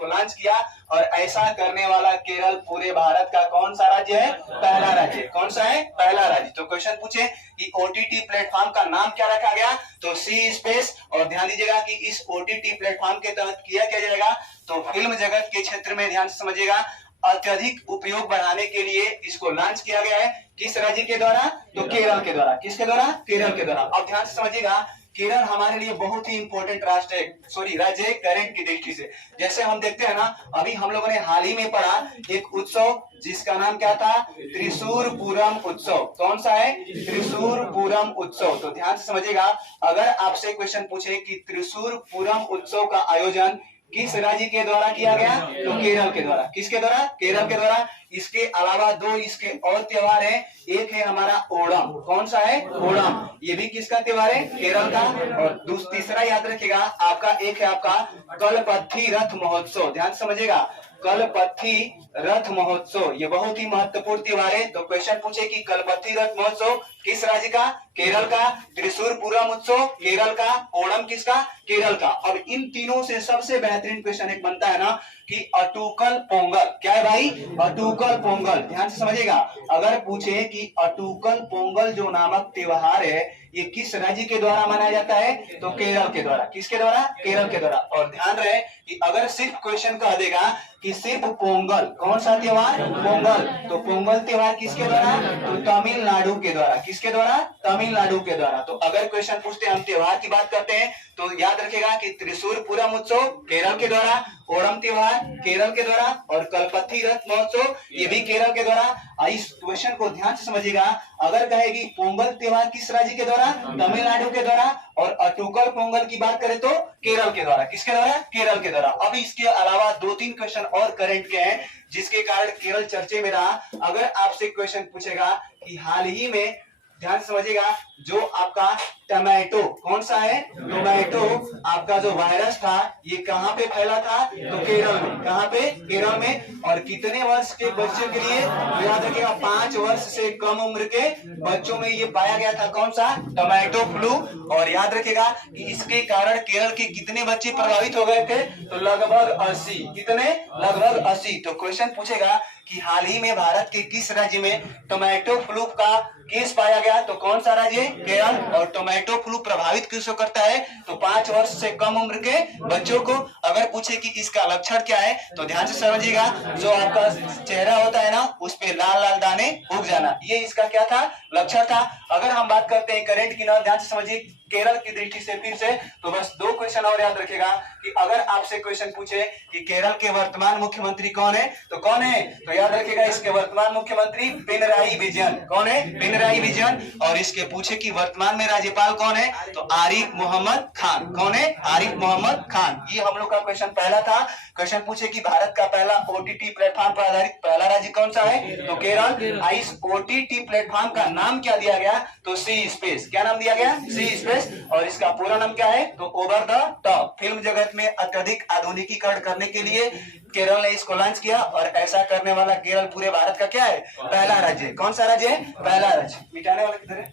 इसको लॉन्च किया और ऐसा करने वाला केरल पूरे भारत का कौन सा राज्य है? पहला राज्य। कौन सा है? पहला राज्य। तो क्वेश्चन पूछे कि ओटीटी प्लेटफॉर्म का नाम क्या रखा गया? तो सी स्पेस। और ध्यान दीजिएगा कि इस ओटीटी प्लेटफॉर्म के तहत किया क्या जाएगा? तो फिल्म जगत के क्षेत्र में ध्यान से समझिएगा अत्यधिक उपयोग बढ़ाने के लिए इसको लॉन्च किया गया है। किस राज्य के द्वारा? तो केरल के द्वारा। किसके द्वारा? केरल के द्वारा। अब ध्यान से समझिएगा केरल हमारे लिए बहुत ही इंपॉर्टेंट राष्ट्र है, सॉरी राज्य है करंट की दृष्टि से। जैसे हम देखते हैं ना, अभी हम लोगों ने हाल ही में पढ़ा एक उत्सव जिसका नाम क्या था? त्रिशूर पूरम उत्सव। कौन सा है? त्रिशूर पूरम उत्सव। तो ध्यान से समझिएगा, अगर आपसे क्वेश्चन पूछे कि त्रिशूर पूरम उत्सव का आयोजन किस राज्य के द्वारा किया गया? तो केरल के द्वारा। किसके द्वारा? केरल के द्वारा। इसके अलावा दो इसके और त्योहार हैं। एक है हमारा ओणम। कौन सा है? ओणम। ये भी किसका त्योहार है? केरल का। और तीसरा याद रखिएगा आपका, एक है आपका कलपथी रथ महोत्सव। ध्यान समझिएगा, कलपथी रथ महोत्सव ये बहुत ही महत्वपूर्ण त्योहार है। तो क्वेश्चन पूछे कि कलपथी रथ महोत्सव किस राज्य का? केरल का। त्रिशूर पूरम उत्सव केरल का। ओणम किसका? केरल का। अब इन तीनों से सबसे बेहतरीन क्वेश्चन एक बनता है ना कि अटूकल पोंगल। क्या है भाई? अटूकल पोंगल। ध्यान से समझिएगा, अगर पूछे कि अटूकल पोंगल जो नामक त्योहार है ये किस राज्य के द्वारा मनाया जाता है? तो केरल के द्वारा। किसके द्वारा? केरल के द्वारा। और ध्यान रहे कि अगर सिर्फ क्वेश्चन कह देगा कि सिर्फ पोंगल, कौन सा त्योहार? पोंगल। तो पोंगल त्योहार किसके द्वारा? तो तमिलनाडु के द्वारा। किसके द्वारा? तमिलनाडु के द्वारा। तो अगर क्वेश्चन पूछते हैं हम त्योहार की बात करते हैं तो याद रखेगा कि त्रिशूर पूरम उत्सव केरल के द्वारा, ओणम त्योहार केरल के द्वारा और कलपथी रथ महोत्सव ये भी केरल के द्वारा। इस क्वेश्चन को ध्यान से समझिएगा, अगर कहेगी पोंगल त्योहार किस राज्य के द्वारा? तमिलनाडु के द्वारा। और अटूकल पोंगल की बात करें तो केरल के द्वारा। किसके द्वारा? केरल के द्वारा। अब इसके अलावा दो तीन क्वेश्चन और करंट के हैं जिसके कारण केरल चर्चे में रहा। अगर आपसे क्वेश्चन पूछेगा कि हाल ही में, ध्यान समझिएगा, जो आपका टोमेटो, कौन सा है? टोमेटो आपका जो वायरस था ये कहां पे फैला था? तो केरल में। कहां पे? केरल में। और कितने वर्ष के बच्चे के लिए? तो याद रखिएगा 5 वर्ष से कम उम्र के बच्चों में ये पाया गया था। कौन सा? Tomato flu. और याद रखिएगा कि इसके कारण केरल के कितने बच्चे प्रभावित हो गए थे? तो लगभग 80। कितने? लगभग 80। तो क्वेश्चन पूछेगा कि हाल ही में भारत के किस राज्य में टोमेटो फ्लू का केस पाया गया? तो कौन सा राज्य? केरल। और टोमेटो फ्लू प्रभावित किसको करता है? तो 5 वर्ष से कम उम्र के बच्चों को। अगर पूछे कि इसका लक्षण क्या है तो ध्यान से समझिएगा, जो आपका चेहरा होता है ना उस पे लाल लाल दाने उग जाना, ये इसका क्या था? लक्षण था। अगर हम बात करते हैं करंट की ना, ध्यान से समझिए केरल की दृष्टि से फिर से, तो बस दो क्वेश्चन और याद रखेगा कि अगर आपसे क्वेश्चन पूछे कि केरल के वर्तमान मुख्यमंत्री कौन है तो कौन है? तो याद रखेगा इसके वर्तमान मुख्यमंत्री पिनराई विजयन। कौन है? पिनराई विजयन। और इसके पूछे कि वर्तमान में राज्यपाल कौन है? तो आरिफ मोहम्मद खान। कौन है? आरिफ मोहम्मद खान। ये हम लोग का क्वेश्चन पहला था। क्वेश्चन पूछे कि भारत का पहला ओटीटी प्लेटफॉर्म पर आधारित पहला राज्य कौन सा है? तो केरल। इस ओटीटी प्लेटफॉर्म का नाम क्या दिया गया? तो सी स्पेस। क्या नाम दिया गया? सी स्पेस। और इसका पूरा नाम क्या है? तो ओवर द टॉप। फिल्म जगत में अत्यधिक आधुनिकीकरण करने के लिए केरल ने इसको लॉन्च किया और ऐसा करने वाला केरल पूरे भारत का क्या है? पहला राज्य। कौन सा राज्य है? पहला राज्य। मिटाने वाला किधर है?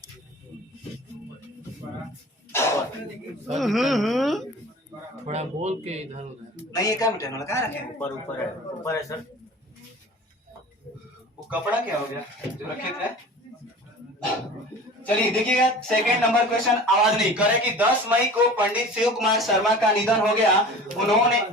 थोड़ा बोल के इधर उधर नहीं, ये क्या मिटाने वाला? कहाँ रखे? ऊपर ऊपर है, ऊपर है सर। वो कपड़ा क्या हो गया जो रखे थे? चलिए देखिएगा सेकंड नंबर क्वेश्चन, आवाज नहीं करे कि 10 मई को पंडित शिव कुमार शर्मा का निधन हो गया।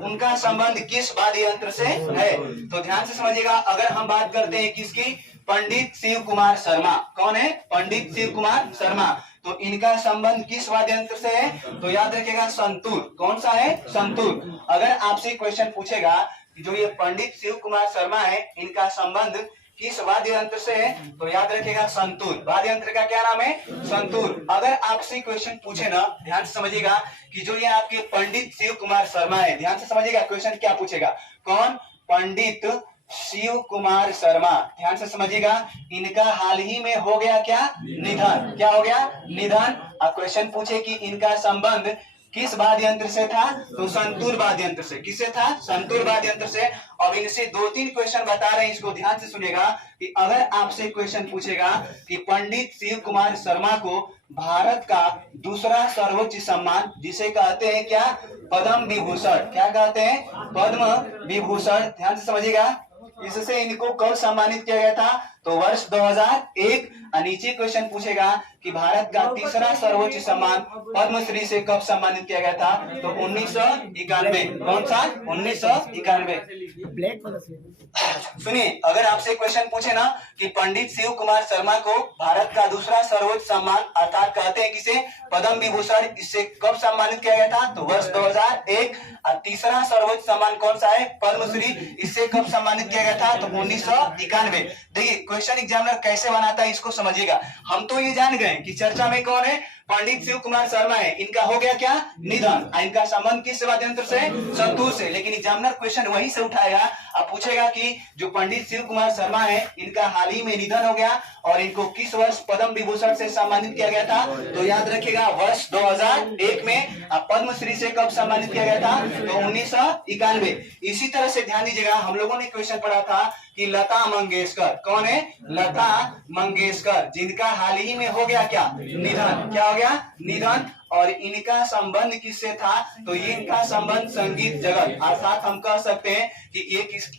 उनका संबंध किस वाद्य यंत्र से है? तो ध्यान से समझिएगा, अगर हम बात करते हैं किसकी? पंडित शिव कुमार शर्मा। कौन है? पंडित शिव कुमार शर्मा। तो इनका संबंध किस वाद्य यंत्र से है? तो याद रखिएगा संतूर। कौन सा है? संतूर। अगर आपसे क्वेश्चन पूछेगा कि जो ये पंडित शिव कुमार शर्मा है इनका संबंध किस वाद्य यंत्र से है? तो याद रखिएगा संतूर। वाद्य यंत्र का क्या नाम है? संतूर। अगर आपसे क्वेश्चन पूछे ना, ध्यान से समझिएगा कि जो ये आपके पंडित शिव कुमार शर्मा है, ध्यान से समझिएगा क्वेश्चन क्या पूछेगा? कौन? पंडित शिव कुमार शर्मा। ध्यान से समझिएगा, इनका हाल ही में हो गया क्या? निधन। क्या हो गया? निधन। अब क्वेश्चन पूछे कि इनका संबंध किस वाद्य यंत्र से था? तो संतूर वाद्य यंत्र से। किससे था? संतूर वाद्य यंत्र से। अब इनसे 2-3 क्वेश्चन बता रहे हैं, इसको ध्यान से सुनेगा कि अगर आपसे क्वेश्चन पूछेगा कि पंडित शिव कुमार शर्मा को भारत का दूसरा सर्वोच्च सम्मान जिसे कहते हैं क्या, पद्म विभूषण। क्या कहते हैं, पद्म विभूषण। ध्यान से समझिएगा, इससे इनको कब सम्मानित किया गया था, तो वर्ष 2001। नीचे क्वेश्चन पूछेगा कि भारत का तीसरा सर्वोच्च सम्मान पद्मश्री से कब सम्मानित किया गया था, तो 1991। कौन सा, 1991। सुनिए, अगर आपसे क्वेश्चन पूछे ना कि पंडित शिव कुमार शर्मा को भारत का दूसरा सर्वोच्च सम्मान अर्थात कहते हैं किसे, पद्म विभूषण, इससे कब सम्मानित किया गया था, तो वर्ष 2001। और तीसरा सर्वोच्च सम्मान कौन सा है, पद्मश्री, इससे कब सम्मानित किया गया था, तो 1991। देखिए क्वेश्चन एग्जामिनर कैसे बनाता है इसको समझिएगा। हम तो ये जान गए कि चर्चा में कौन है, पंडित शिव कुमार शर्मा है, इनका हो गया क्या, निधन। इनका संबंध किस वाद्य यंत्र से, संतूर से। लेकिन एग्जामिनर क्वेश्चन वहीं से उठाएगा, अब पूछेगा कि जो पंडित शिव कुमार शर्मा है इनका हाल ही में निधन हो गया और इनको किस वर्ष पद्म विभूषण से सम्मानित किया गया था, तो याद रखिएगा वर्ष 2001 में। अब पद्मश्री से कब सम्मानित किया गया था, तो 1991। इसी तरह से ध्यान दीजिएगा, हम लोगों ने क्वेश्चन पढ़ा था कि लता मंगेशकर, कौन है, लता मंगेशकर, जिनका हाल ही में हो गया क्या, निधन। क्या हो गया, निधन। और इनका संबंध किससे था, तो ये इनका संबंध संगीत जगत अर्थात हम कह सकते हैं कि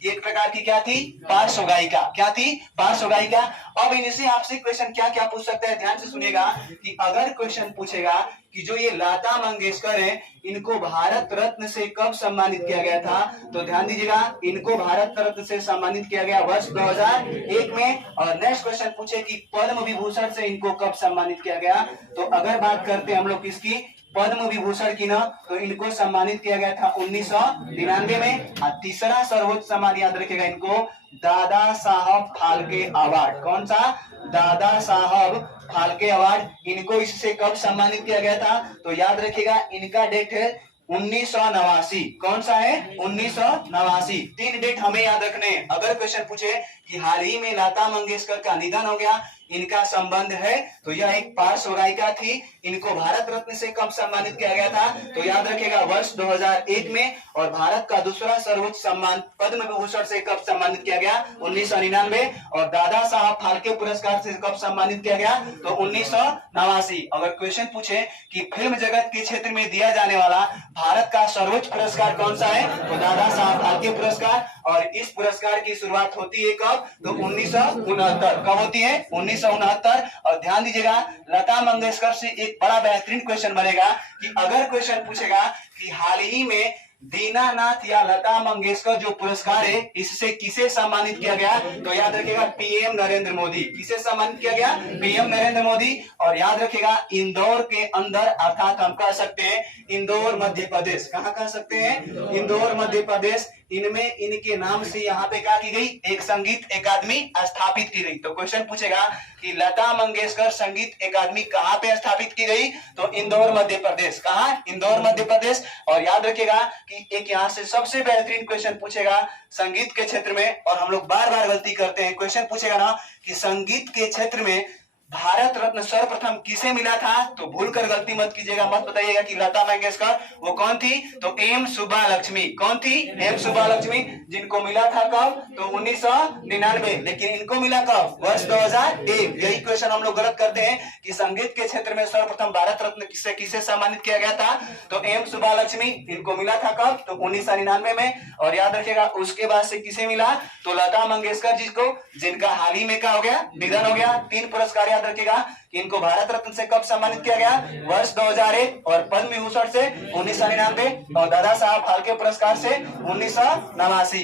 एक प्रकार की क्या थी, पार्श्व गायिका। क्या थी, पार्श्व गायिका। अब इनसे आपसे क्वेश्चन क्या क्या पूछ सकता है, ध्यान से सुनिएगा कि अगर क्वेश्चन पूछेगा कि जो ये लता मंगेशकर है इनको भारत रत्न से कब सम्मानित किया गया था, तो ध्यान दीजिएगा, इनको भारत रत्न से सम्मानित किया गया वर्ष 2001 में। और नेक्स्ट क्वेश्चन पूछे कि पद्म विभूषण से इनको कब सम्मानित किया गया, तो अगर बात करते हैं हम लोग किसकी, पद्म विभूषण की ना, तो इनको सम्मानित किया गया था 1999 में। और तीसरा सर्वोच्च सम्मान याद रखेगा इनको, दादा साहब फाल्के अवार्ड। कौन सा, दादा साहब फाल्के अवार्ड। इनको इससे कब सम्मानित किया गया था, तो याद रखिएगा इनका डेट है 1989। कौन सा है, 1989। 3 डेट हमें याद रखने हैं। अगर क्वेश्चन पूछे कि हाल ही में लता मंगेशकर का निधन हो गया, इनका संबंध है, तो यह एक पार्श्व गायिका थी, इनको भारत रत्न से कब सम्मानित किया गया था, तो याद रखिएगा वर्ष 2001 में। और भारत का दूसरा सर्वोच्च सम्मान पद्म विभूषण से कब सम्मानित किया गया, 1999। और दादा साहब फाल्के पुरस्कार से कब सम्मानित किया गया, तो 1989। अगर क्वेश्चन पूछे कि फिल्म जगत के क्षेत्र में दिया जाने वाला भारत का सर्वोच्च पुरस्कार कौन सा है, तो दादा साहब फाल्के पुरस्कार। और इस पुरस्कार की शुरुआत होती है कब, तो 1969। कब होती है, 1969। और ध्यान दीजिएगा, लता मंगेशकर से एक बड़ा बेहतरीन क्वेश्चन बनेगा कि अगर क्वेश्चन पूछेगा कि हाल ही में दीनानाथ या लता मंगेशकर जो पुरस्कार है इससे किसे सम्मानित किया गया, तो याद रखिएगा पीएम नरेंद्र मोदी। किसे सम्मानित किया गया, पीएम नरेंद्र मोदी। और याद रखिएगा इंदौर के अंदर अर्थात हम कह सकते हैं इंदौर मध्य प्रदेश। कहाँ कह सकते हैं, इंदौर मध्य प्रदेश। इनमें इनके नाम से यहाँ पे क्या की गई, एक संगीत अकादमी स्थापित की गई। तो क्वेश्चन पूछेगा कि लता मंगेशकर संगीत अकादमी कहाँ पे स्थापित की गई, तो इंदौर मध्य प्रदेश। कहाँ, इंदौर मध्य प्रदेश। और याद रखिएगा कि एक यहाँ से सबसे बेहतरीन क्वेश्चन पूछेगा संगीत के क्षेत्र में, और हम लोग बार बार गलती करते हैं। क्वेश्चन पूछेगा ना कि संगीत के क्षेत्र में भारत रत्न सर्वप्रथम किसे मिला था, तो भूलकर गलती मत कीजिएगा, मत बताइएगा कि लता मंगेशकर। वो कौन थी, तो एम सुब्बालक्ष्मी। कौन थी, एम सुब्बालक्ष्मी, जिनको मिला था कब, तो 1999। लेकिन इनको मिला कब, वर्ष 2001। यही क्वेश्चन हम लोग गलत करते हैं कि संगीत के क्षेत्र में सर्वप्रथम भारत रत्न किसे सम्मानित किया गया था, तो एम सुब्बालक्ष्मी। इनको मिला था कब, तो 1999 में। और याद रखिएगा उसके बाद से किसे मिला, तो लता मंगेशकर जी को, जिनका हाल ही में क्या हो गया, निधन हो गया। 3 पुरस्कार याद रखिएगा कि इनको भारत रत्न से कब सम्मानित किया गया, वर्ष 2001। और पद्म विभूषण से 1999। और दादा साहब फाल्के पुरस्कार से 1989।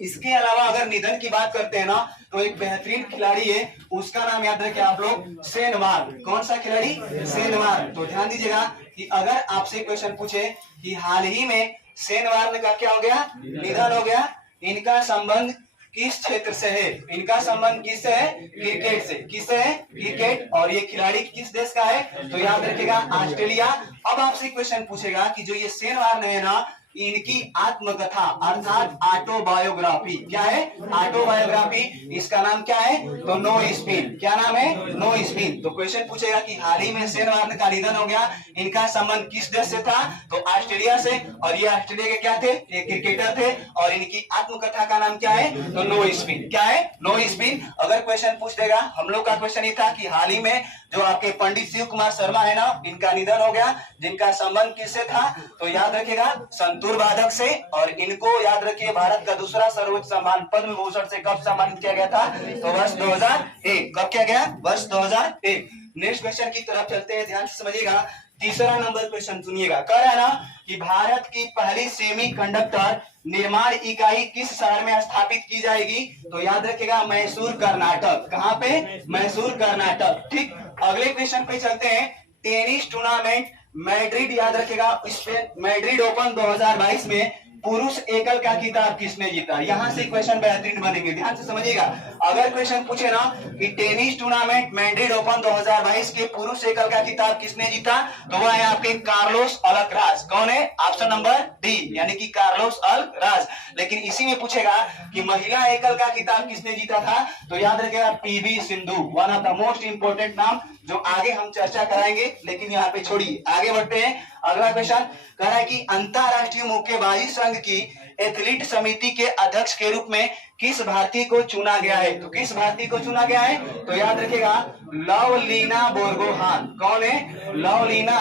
इसके अलावा अगर निधन की बात करते हैं ना, तो एक बेहतरीन खिलाड़ी है, उसका नाम याद रखें आप लोग, सेनवार। कौन सा खिलाड़ी, सेनवार। तो ध्यान दीजिएगा कि अगर आपसे क्वेश्चन पूछे कि हाल ही में सेनवार का क्या हो गया, निधन हो गया, इनका संबंध किस क्षेत्र से है, इनका संबंध किससे है, क्रिकेट से। किससे है, क्रिकेट। और ये खिलाड़ी किस देश का है, तो याद रखिएगा ऑस्ट्रेलिया। अब आपसे क्वेश्चन पूछेगा कि जो ये सेनवार है ना, इनकी आत्मकथा अर्थात ऑटोबायोग्राफी। क्या है? ऑटोबायोग्राफी। इसका नाम क्या है? तो नो स्पिन। क्या नाम है? No spin. तो क्वेश्चन पूछेगा कि हाल ही में शेन वार्न का निधन हो गया, इनका संबंध किस देश से था? तो ऑस्ट्रेलिया से। और ये ऑस्ट्रेलिया के क्या थे? ये क्रिकेटर थे। और इनकी आत्मकथा का नाम क्या है? तो नो स्पिन। क्या है? No spin. अगर क्वेश्चन पूछ देगा, हम लोग का क्वेश्चन ये था कि हाल ही में जो आपके पंडित शिव कुमार शर्मा है ना, इनका निधन हो गया, जिनका संबंध किससे था? तो याद रखिएगा संतूर वादक से। और इनको याद रखिए भारत का दूसरा सर्वोच्च सम्मान पद्म भूषण से कब सम्मानित किया गया था? तो वर्ष 2001। कब किया गया? वर्ष 2001। नेक्स्ट क्वेश्चन की तरफ चलते हैं, ध्यान से समझिएगा। तीसरा नंबर क्वेश्चन सुनिएगा। कह रहा है ना कि भारत की पहली सेमीकंडक्टर निर्माण इकाई किस शहर में स्थापित की जाएगी? तो याद रखिएगा मैसूर कर्नाटक। कहां पे? मैसूर कर्नाटक। ठीक। अगले क्वेश्चन पे चलते हैं। टेनिस टूर्नामेंट मैड्रिड, याद रखिएगा स्पेन मैड्रिड ओपन 2022 में पुरुष एकल का खिताब किसने जीता? यहां से क्वेश्चन बेहतरीन बनेंगे, ध्यान से समझिएगा। अगर क्वेश्चन पूछे ना कि टेनिस टूर्नामेंट मैड्रिड ओपन 2022 के पुरुष एकल का खिताब किसने जीता, तो वह है आपके कार्लोस अल्कराज। कौन है? ऑप्शन नंबर डी, यानी कि कार्लोस अल्कराज। लेकिन इसी में पूछेगा कि महिला एकल का खिताब किसने जीता था, तो याद रखिएगा PV Sindhu, one of the most important नाम जो आगे हम चर्चा कराएंगे। लेकिन यहाँ पे छोड़िए, आगे बढ़ते हैं। अगला क्वेश्चन कह रहा है कि अंतरराष्ट्रीय मुक्केबाजी संघ की एथलीट समिति के अध्यक्ष के रूप में किस भारतीय को चुना गया है? तो किस भारतीय को चुना गया है? तो याद रखिएगा लवलीना बोर्गोहान। कौन है? लवलीना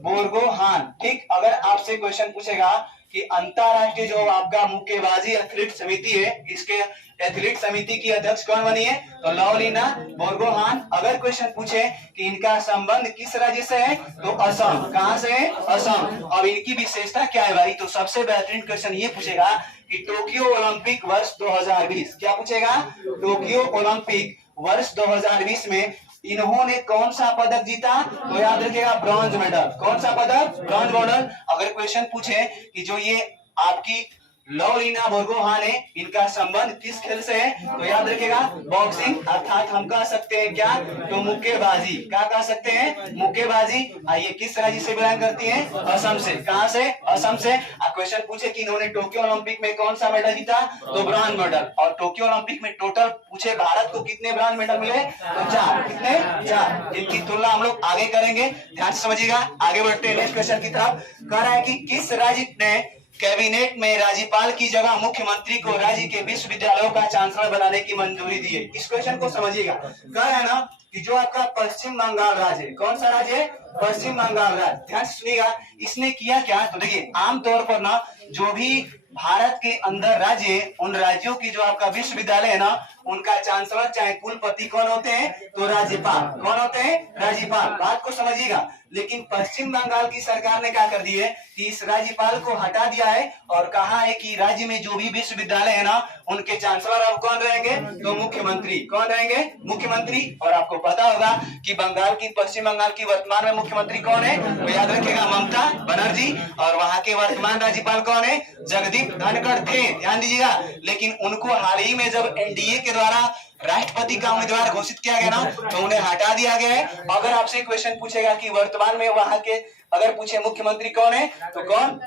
बोर्गोहान। ठीक। अगर आपसे क्वेश्चन पूछेगा कि अंतरराष्ट्रीय जो आपका मुक्केबाजी एथलीट समिति है, इसके एथलीट समिति की अध्यक्ष कौन बनी है? तो लवलीना बोर्गोहान। अगर क्वेश्चन पूछे कि इनका संबंध किस राज्य से है, तो असम। कहां से है? असम। अब इनकी विशेषता क्या है भाई? तो सबसे बेहतरीन क्वेश्चन ये पूछेगा कि टोक्यो ओलंपिक वर्ष 2020, क्या पूछेगा? टोक्यो ओलंपिक वर्ष 2020 में इन्होंने कौन सा पदक जीता? तो याद रखिएगा ब्रॉन्ज मेडल। कौन सा पदक? Bronze medal. अगर क्वेश्चन पूछे कि जो ये आपकी लवलीना बोर्गोहान है, इनका संबंध किस खेल से है, तो याद रखिएगा बॉक्सिंग, अर्थात हम कह सकते हैं क्या? तो मुक्केबाजी। क्या कह सकते हैं? मुक्केबाजी। ये किस राज्य से बिलोंग करती है? असम से। कहां से? असम से। क्वेश्चन पूछे कि इन्होंने टोक्यो ओलंपिक में कौन सा मेडल जीता, तो ब्रॉन्ज मेडल। और टोक्यो ओलंपिक में टोटल पूछे भारत को कितने ब्रॉन्ज मेडल मिले, तो 4। कितने? 4। इनकी तुलना हम लोग आगे करेंगे, ध्यान से समझिएगा। आगे बढ़ते हैं नेक्स्ट क्वेश्चन की तरफ। कह रहा है कि किस राज्य ने कैबिनेट में राज्यपाल की जगह मुख्यमंत्री को राज्य के विश्वविद्यालयों का चांसलर बनाने की मंजूरी दी है? इस क्वेश्चन को समझिएगा। कह रहा है ना कि जो आपका पश्चिम बंगाल राज्य है, कौन सा राज्य है? पश्चिम बंगाल राज्य। ध्यान से सुनिएगा, इसने किया क्या? तो देखिए आमतौर पर ना जो भी भारत के अंदर राज्य है, उन राज्यों की जो आपका विश्वविद्यालय है ना, उनका चांसलर चाहे कुलपति कौन होते हैं? तो राज्यपाल। कौन होते हैं? राज्यपाल। बात को समझिएगा। लेकिन पश्चिम बंगाल की सरकार ने क्या कर दी है कि इस राज्यपाल को हटा दिया है और कहा है कि राज्य में जो भी विश्वविद्यालय है ना, उनके चांसलर अब कौन रहेंगे? तो मुख्यमंत्री। कौन रहेंगे? मुख्यमंत्री। और आपको पता होगा कि बंगाल की, पश्चिम बंगाल की वर्तमान में मुख्यमंत्री कौन है? तो याद रखिएगा ममता बनर्जी। और वहां के वर्तमान राज्यपाल कौन है? जगदीप धनखड़ थे, ध्यान दीजिएगा। लेकिन उनको हाल ही में जब एनडीए के द्वारा राष्ट्रपति का उम्मीदवार घोषित किया गया ना, तो उन्हें हटा दिया गया है। अगर आपसे क्वेश्चन पूछेगा कि वर्तमान में वहां के अगर पूछे मुख्यमंत्री कौन है, तो कौन?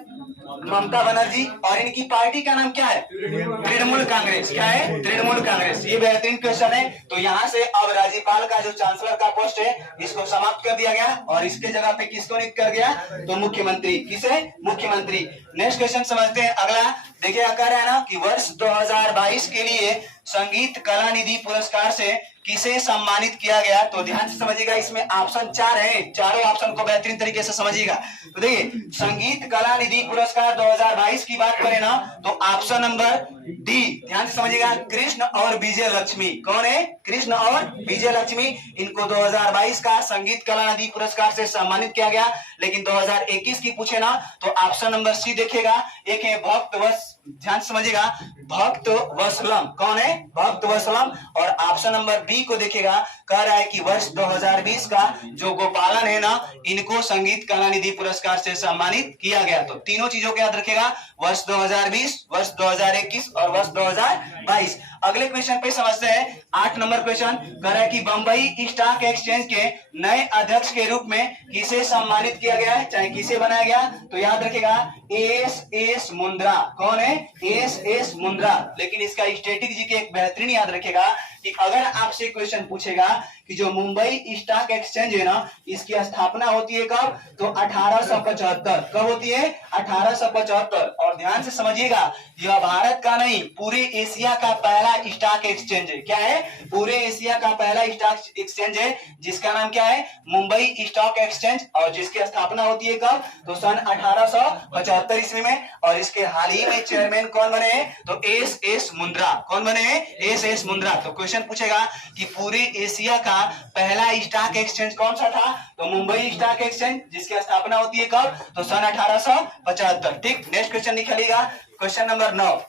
ममता बनर्जी। और इनकी पार्टी का नाम क्या है? तृणमूल कांग्रेस। क्या है? तृणमूल कांग्रेस। ये बेहतरीन क्वेश्चन है। तो यहाँ से अब राज्यपाल का जो चांसलर का पोस्ट है, इसको समाप्त कर दिया गया और इसके जगह पे किसको नियुक्त कर गया? तो मुख्यमंत्री। किसे? मुख्यमंत्री। नेक्स्ट क्वेश्चन समझते हैं। अगला देखिए, कह रहा है ना कि वर्ष 2022 के लिए संगीत कला निधि पुरस्कार से किसे सम्मानित किया गया? तो ध्यान से समझिएगा, इसमें ऑप्शन 4 है। चारों ऑप्शन को बेहतरीन तरीके से समझिएगा। तो देखिए, संगीत कला निधि पुरस्कार 2022 की बात करें ना, तो ऑप्शन नंबर डी, ध्यान से समझिएगा, कृष्ण और विजय लक्ष्मी। कौन है? कृष्ण और विजय लक्ष्मी। इनको 2022 का संगीत कला निधि पुरस्कार से सम्मानित किया गया। लेकिन 2021 की पूछे ना, तो ऑप्शन नंबर सी देखिएगा, एक है भक्त ध्यान समझिएगा, भक्त वसलम। कौन है? भक्त वसलम। और ऑप्शन नंबर बी को देखिएगा, कह रहा है कि वर्ष 2020 का जो गोपालन बर्मन है ना, इनको संगीत कलानिधि पुरस्कार से सम्मानित किया गया। तो तीनों चीजों को याद रखेगा, वर्ष 2020, वर्ष 2021 और वर्ष 2022। अगले क्वेश्चन पे समझते हैं। 8 नंबर क्वेश्चन कह रहा है कि बंबई स्टॉक एक्सचेंज के नए अध्यक्ष के रूप में किसे सम्मानित किया गया है, चाहे किसे बनाया गया? तो याद रखेगा एस मुंद्रा। कौन है? एस मुंद्रा। लेकिन इसका स्टैटिक जी के एक बेहतरीन याद रखेगा कि अगर आपसे क्वेश्चन पूछेगा कि जो मुंबई स्टॉक एक्सचेंज है ना, इसकी स्थापना होती है कब? तो 1875। कब होती है? 1875। और ध्यान से समझिएगा, यह भारत का नहीं पूरे एशिया का पहला स्टॉक एक्सचेंज है। क्या है? पूरे एशिया का पहला स्टॉक एक्सचेंज है, जिसका नाम क्या है? Mumbai stock exchange. और जिसकी स्थापना होती है कब? तो सन 1875 ईस्वी में। और इसके हाल ही में चेयरमैन कौन बने हैं? तो एस मुंद्रा। कौन बने हैं? एस मुंद्रा। तो क्वेश्चन पूछेगा कि पूरे एशिया का पहला स्टॉक एक्सचेंज कौन सा था? तो मुंबई स्टॉक एक्सचेंज, जिसकी स्थापना होती है कब? तो सन 1875। ठीक, नेक्स्ट क्वेश्चन निकालिएगा, क्वेश्चन नंबर 9।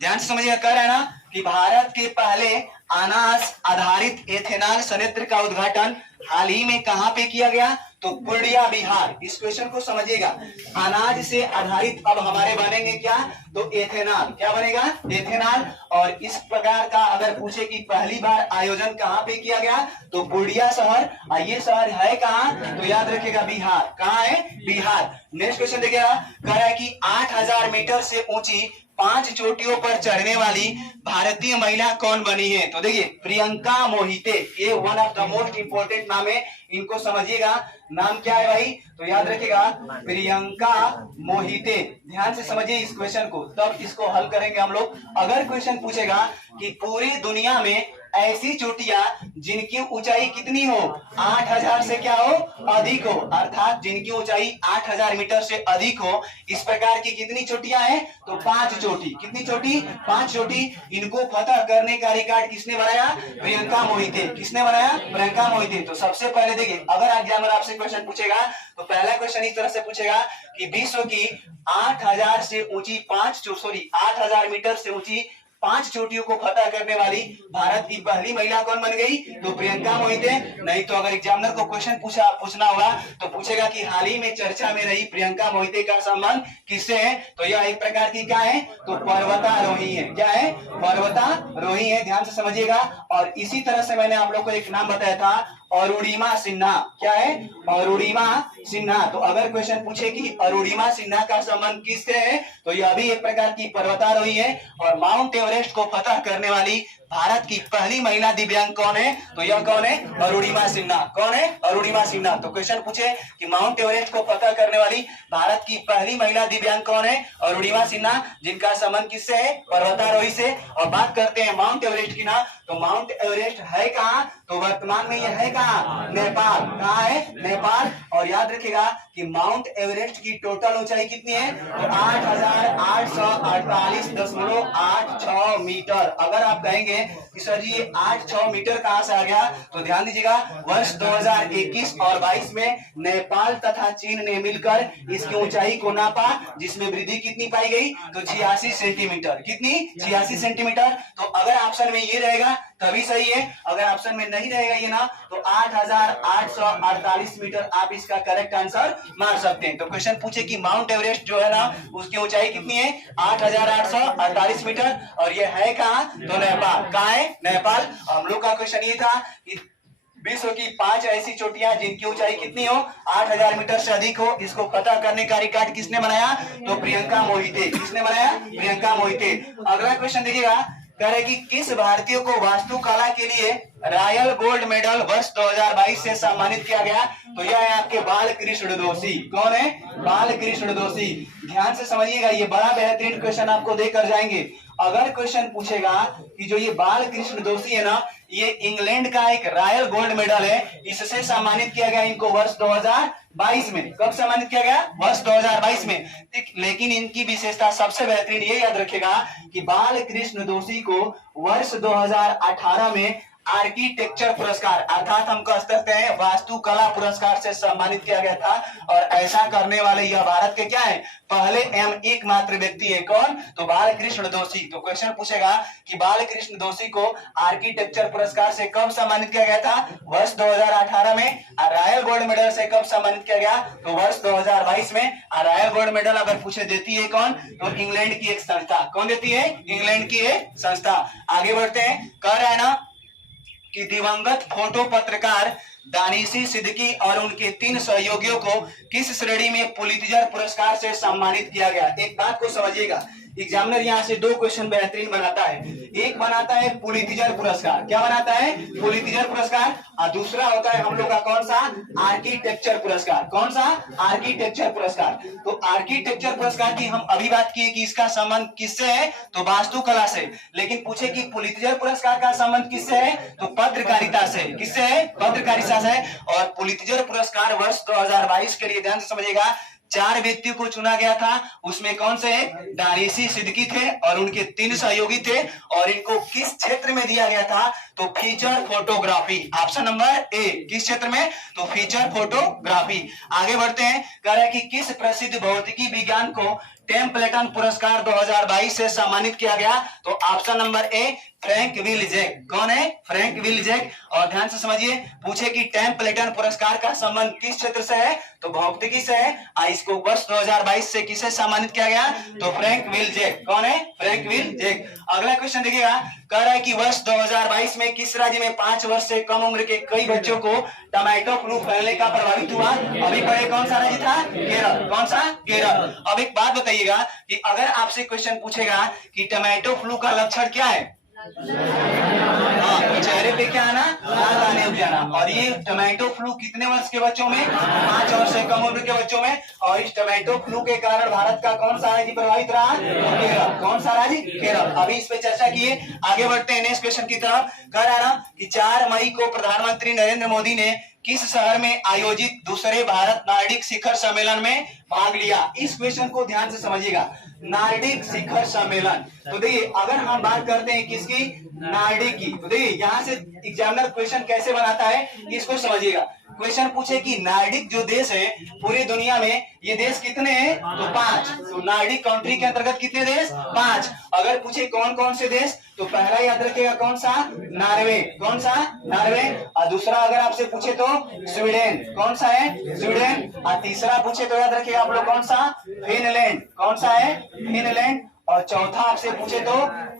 ध्यान से समझिएगा, कह रहा है ना कि भारत के पहले अनाज आधारित एथेनॉल संयंत्र का उद्घाटन हाल ही में कहां पे किया गया? तो पूर्णिया, बिहार। इस क्वेश्चन को समझिएगा, अनाज से आधारित अब हमारे बनेंगे क्या? तो एथेनॉल। क्या बनेगा? एथेनॉल। और इस प्रकार का अगर पूछे कि पहली बार आयोजन कहां पे किया गया? तो पूर्णिया शहर। और ये शहर है कहां? तो याद रखिएगा बिहार। कहां है? बिहार। नेक्स्ट क्वेश्चन देखिएगा, कह रहा है कि 8000 मीटर से ऊंची 5 चोटियों पर चढ़ने वाली भारतीय महिला कौन बनी है? तो देखिए प्रियंका मोहिते, ये one of the most important नाम है, इनको समझिएगा। नाम क्या है भाई? तो याद रखिएगा प्रियंका मोहिते। ध्यान से समझिए इस क्वेश्चन को, तब इसको हल करेंगे हम लोग। अगर क्वेश्चन पूछेगा कि पूरी दुनिया में ऐसी चोटियां जिनकी ऊंचाई कितनी हो? 8000 से क्या हो? अधिक हो, अर्थात जिनकी ऊंचाई 8000 मीटर से अधिक हो, इस प्रकार की कितनी चोटियां हैं? तो 5 चोटी। कितनी चोटी? 5 चोटी। इनको फतह करने का रिकॉर्ड किसने बनाया? प्रियंका मोहिते। किसने बनाया? प्रियंका मोहिते। तो सबसे पहले देखिए, अगर एग्जामिनर आपसे क्वेश्चन पूछेगा तो पहला क्वेश्चन इस तरह से पूछेगा कि विश्व की 8000 से ऊंची 8000 मीटर से ऊंची 5 चोटियों को फतह करने वाली भारत की पहली महिला कौन बन गई? तो प्रियंका मोहिते। नहीं तो अगर एग्जामिनर को क्वेश्चन पूछना होगा तो पूछेगा कि हाल ही में चर्चा में रही प्रियंका मोहिते का संबंध किससे है? तो यह एक प्रकार की क्या है? तो पर्वतारोही है। क्या है? पर्वतारोही है। ध्यान से समझिएगा। और इसी तरह से मैंने आप लोग को एक नाम बताया था, अरुणिमा सिन्हा। क्या है? अरुणिमा सिन्हा। तो अगर क्वेश्चन पूछे कि अरुणिमा सिन्हा का संबंध किससे है, तो यह भी एक प्रकार की पर्वतारोही है। और माउंट एवरेस्ट को फतह करने वाली भारत की पहली महिला दिव्यांग कौन है? तो यह कौन है? अरुणिमा सिन्हा। कौन है? अरुणिमा सिन्हा। तो क्वेश्चन पूछे कि माउंट एवरेस्ट को फतह करने वाली भारत की पहली महिला दिव्यांग कौन है? अरुणिमा सिन्हा, जिनका संबंध किससे है? पर्वतारोही से। और बात करते हैं माउंट एवरेस्ट की ना, तो माउंट एवरेस्ट है कहां? तो वर्तमान में यह है कहां? नेपाल। कहां है? नेपाल। और याद रखिएगा कि माउंट एवरेस्ट की टोटल ऊंचाई कितनी है? तो 8848.86 मीटर। अगर आप कहेंगे कि सर जी 86 मीटर कहां से आ गया, तो ध्यान दीजिएगा, वर्ष 2021 और 22 में नेपाल तथा चीन ने मिलकर इसकी ऊंचाई को नापा, जिसमें वृद्धि कितनी पाई गई? तो 86 सेंटीमीटर। कितनी? 86 सेंटीमीटर। तो अगर ऑप्शन में ये रहेगा तभी सही है, अगर ऑप्शन में नहीं रहेगा ये ना, तो 8848 मीटर आप इसका करेक्ट आंसर मार सकते हैं। तो क्वेश्चन पूछे कि माउंट एवरेस्ट जो है ना, उसकी ऊंचाई कितनी है? 8848 मीटर। और ये है कहां? तो नेपाल। कहां है? नेपाल। हम लोग का क्वेश्चन ये था कि विश्व की 5 ऐसी चोटियां जिनकी ऊंचाई कितनी हो? 8000 मीटर से अधिक हो, इसको पता करने का रिकॉर्ड किसने बनाया? तो प्रियंका मोहिते। किसने बनाया? प्रियंका मोहिते। अगला क्वेश्चन देखिएगा, कह रहे कि किस भारतीय को वास्तुकला के लिए रॉयल गोल्ड मेडल वर्ष 2022 से सम्मानित किया गया? तो यह है आपके बालकृष्ण दोषी। कौन है? बालकृष्ण दोषी। ध्यान से समझिएगा, ये बड़ा बेहतरीन क्वेश्चन आपको देकर जाएंगे। अगर क्वेश्चन पूछेगा कि जो ये बालकृष्ण दोषी है ना, ये इंग्लैंड का एक रॉयल गोल्ड मेडल है, इससे सम्मानित किया गया इनको वर्ष 2022 में। कब सम्मानित किया गया? वर्ष 2022 में। लेकिन इनकी विशेषता सबसे बेहतरीन ये याद रखेगा कि बालकृष्ण दोषी को वर्ष 2018 में आर्किटेक्चर पुरस्कार, अर्थात हम कह सकते हैं वास्तुकला पुरस्कार से सम्मानित किया गया था। और ऐसा करने वाले यह भारत के क्या है? पहले एवं एकमात्र व्यक्ति है। कौन? तो बालकृष्ण दोषी। तो क्वेश्चन पूछेगा कि बालकृष्ण दोषी को आर्किटेक्चर पुरस्कार से कब सम्मानित किया गया था? वर्ष 2018 में। रॉयल गोल्ड मेडल से कब सम्मानित किया गया? तो वर्ष 2022 में। रॉयल गोल्ड मेडल अगर पूछे देती है कौन? तो इंग्लैंड की एक संस्था। कौन देती है? इंग्लैंड की एक संस्था। आगे बढ़ते हैं। कह रहा है ना कि दिवंगत फोटो पत्रकार दानिशी सिद्दीकी और उनके 3 सहयोगियों को किस श्रेणी में पुलित्जर पुरस्कार से सम्मानित किया गया? एक बात को समझिएगा, एग्जामिनर यहाँ से 2 क्वेश्चन बेहतरीन बनाता है। एक बनाता है पुलित्जर पुरस्कार। क्या बनाता है? पुलित्जर पुरस्कार। और दूसरा होता है हम लोग का कौन सा? आर्किटेक्चर पुरस्कार। कौन सा? आर्किटेक्चर पुरस्कार। तो आर्किटेक्चर पुरस्कार की हम अभी बात किए कि इसका संबंध किससे है? तो वास्तुकला से। लेकिन पूछे कि पुलित्जर पुरस्कार का संबंध किससे है? तो पत्रकारिता से। किससे है? पत्रकारिता से। और पुलित्जर पुरस्कार वर्ष 2022 के लिए ध्यान से समझिएगा 4 व्यक्तियों को चुना गया था। उसमें कौन से? दानिशी सिद्दीकी थे और उनके 3 सहयोगी थे। और इनको किस क्षेत्र में दिया गया था? तो फीचर फोटोग्राफी। ऑप्शन नंबर ए। किस क्षेत्र में? तो फीचर फोटोग्राफी। आगे बढ़ते हैं। कह रहा है कि किस प्रसिद्ध भौतिकी विज्ञान को टेम्पलेटन पुरस्कार 2022 से सम्मानित किया गया? तो option number A Frank Will Jack. कौन है? Frank Will Jack. और ध्यान से समझिए, पूछे कि टेम्पलेटन पुरस्कार का संबंध किस क्षेत्र से है? तो भौतिकी से है। इसको वर्ष 2022 से किसे सम्मानित किया गया? तो फ्रैंक विल जैक। कौन है? Frank Will Jack. अगला क्वेश्चन देखिएगा। कह रहा है कि वर्ष 2022 में किस राज्य में 5 वर्ष से कम उम्र के कई बच्चों को टोमेटो फ्लू फैलने का प्रभावित हुआ? अभी पढ़े कौन सा राज्य था? केरल। कौन सा? केरल। अब एक बात बताइएगा कि अगर आपसे क्वेश्चन पूछेगा कि टोमेटो फ्लू का लक्षण क्या है? तो चेहरे पे क्या आना? लाल दाने उग जाना। और ये टोमेटो फ्लू कितने वर्ष के बच्चों में? 5 वर्ष से कम उम्र के बच्चों में। और इस टोमेटो फ्लू के कारण भारत का कौन सा राज्य प्रभावित रहा? केरल। कौन सा राज्य? केरल। अभी इस पे चर्चा किए। आगे बढ़ते हैं नेक्स्ट क्वेश्चन की तरफ। कह रहा है ना कि 4 मई को प्रधानमंत्री नरेंद्र मोदी ने किस शहर में आयोजित दूसरे भारत नार्डिक शिखर सम्मेलन में भाग लिया? इस क्वेश्चन को ध्यान से समझिएगा। नार्डिक शिखर सम्मेलन। तो देखिए, अगर हम बात करते हैं किसकी? नार्डिक की। तो देखिए यहाँ से एग्जामिनर क्वेश्चन कैसे बनाता है, इसको समझिएगा। क्वेश्चन पूछे कि नार्डिक जो देश है पूरी दुनिया में, ये देश कितने हैं? तो 5। तो नार्डिक कंट्री के अंतर्गत कितने देश? 5। अगर पूछे कौन कौन से देश, तो पहला याद रखिएगा कौन सा? नॉर्वे। कौन सा? नॉर्वे। और दूसरा अगर आपसे पूछे तो स्वीडन। कौन सा है? स्वीडन। और तीसरा पूछे तो याद रखिएगा आप लोग कौन सा? फिनलैंड। कौन सा है? फिनलैंड। और चौथा आपसे पूछे तो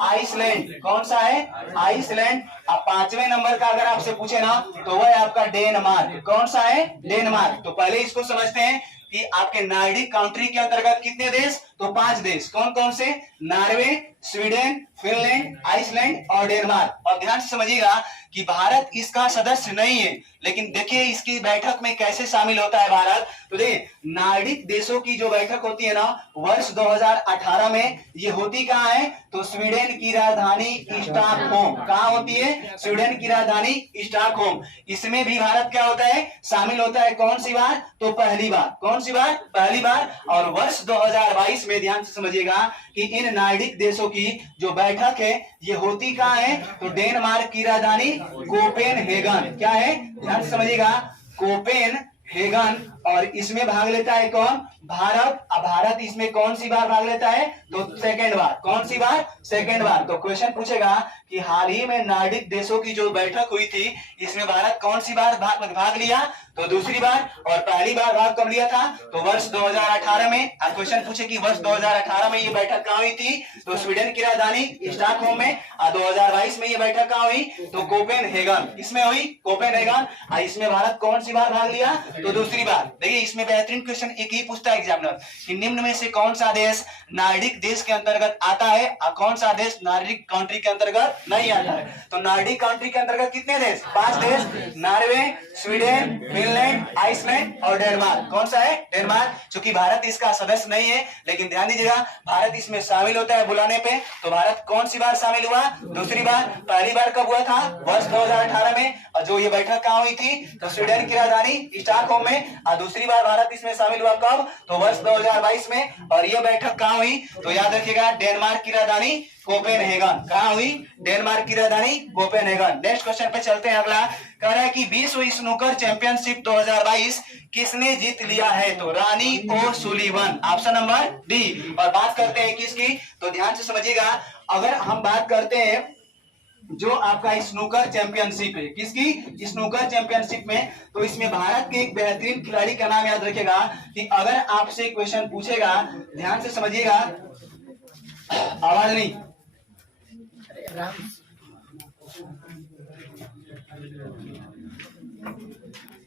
आइसलैंड। कौन सा है? आइसलैंड। अब 5वें नंबर का अगर आपसे पूछे ना तो वह है आपका डेनमार्क। कौन सा है? डेनमार्क। तो पहले इसको समझते हैं कि आपके नार्डिक कंट्री के अंतर्गत कितने देश? तो 5 देश। कौन कौन से? नॉर्वे, स्वीडन, फिनलैंड, आइसलैंड और डेनमार्क। और ध्यान से समझिएगा कि भारत इसका सदस्य नहीं है, लेकिन देखिए इसकी बैठक में कैसे शामिल होता है भारत। तो देखिए नार्डिक देशों की जो बैठक होती है ना वर्ष 2018 में, ये होती कहाँ है? तो स्वीडन की राजधानी स्टॉकहोम। कहाँ होती है? स्वीडन की राजधानी स्टॉकहोम। इसमें भी भारत क्या होता है? शामिल होता है। कौन सी बार? तो पहली बार। कौन सी बार? पहली बार। और वर्ष 2022 में ध्यान से समझिएगा कि इन नार्डिक देशों की जो बैठक है ये होती कहाँ है? तो डेनमार्क की राजधानी कोपेनहेगन। क्या है? ध्यान से समझिएगा, कोपेनहेगन। और इसमें भाग लेता है कौन? भारत। अब भारत इसमें कौन सी बार भाग लेता है? तो सेकेंड बार। कौन सी बार? सेकेंड बार। तो क्वेश्चन पूछेगा कि हाल ही में नार्डिक देशों की जो बैठक हुई थी इसमें भारत कौन सी बार भाग लिया? तो दूसरी बार। और पहली बार भाग कब लिया था? तो वर्ष 2018 में। क्वेश्चन पूछे कि वर्ष 2018 में ये बैठक कहाँ हुई थी? तो स्वीडन की राजधानी स्टॉकहोम में। 2022 में ये बैठक कहाँ हुई? तो कोपेनहेगन। इसमें हुई कोपेनहेगन। इसमें भारत कौन सी बार भाग लिया? तो दूसरी बार। देखिए इसमें बेहतरीन क्वेश्चन एक ही पूछता है एग्जामिनर कि निम्न में से कौन सा देश नार्डिक देश के अंतर्गत आता है और कौन सा देश नार्डिक कंट्री के अंतर्गत नहीं आता है। तो नार्डिक कंट्री के अंतर्गत कितने देश? 5 देश। नॉर्वे, स्वीडन, फिनलैंड, आइसलैंड और डेनमार्क। कौन सा है? डेनमार्क। चूंकि भारत इसका सदस्य नहीं है, लेकिन ध्यान दीजिएगा भारत इसमें शामिल होता है बुलाने पे। तो भारत कौन सी बार शामिल हुआ? दूसरी बार। पहली बार कब हुआ था? वर्ष 2018 में। और जो ये बैठक कहाँ हुई थी? तो स्वीडन की राजधानी स्टॉकहोम में। और दूसरी बार भारत इसमें शामिल हुआ कब? तो वर्ष 2022 में। और ये बैठक कहाँ हुई? तो याद रखिएगा डेनमार्क की राजधानी कोपेनहेगन। कहाँ हुई? डेनमार्क की राजधानी कोपेनहेगन। नेक्स्ट क्वेश्चन पे चलते हैं। अगला कह रहा है कि विश्व स्नूकर चैंपियनशिप 2022 किसने जीत लिया है? तो रानी ओ सुलिवन। Option number D. और बात करते हैं किसकी? तो ध्यान से समझिएगा, अगर हम बात करते हैं जो आपका स्नूकर चैंपियनशिप है, किसकी? स्नूकर चैंपियनशिप में। तो इसमें भारत के एक बेहतरीन खिलाड़ी का नाम याद रखेगा कि अगर आपसे क्वेश्चन पूछेगा, ध्यान से समझिएगा, आवाज नहीं,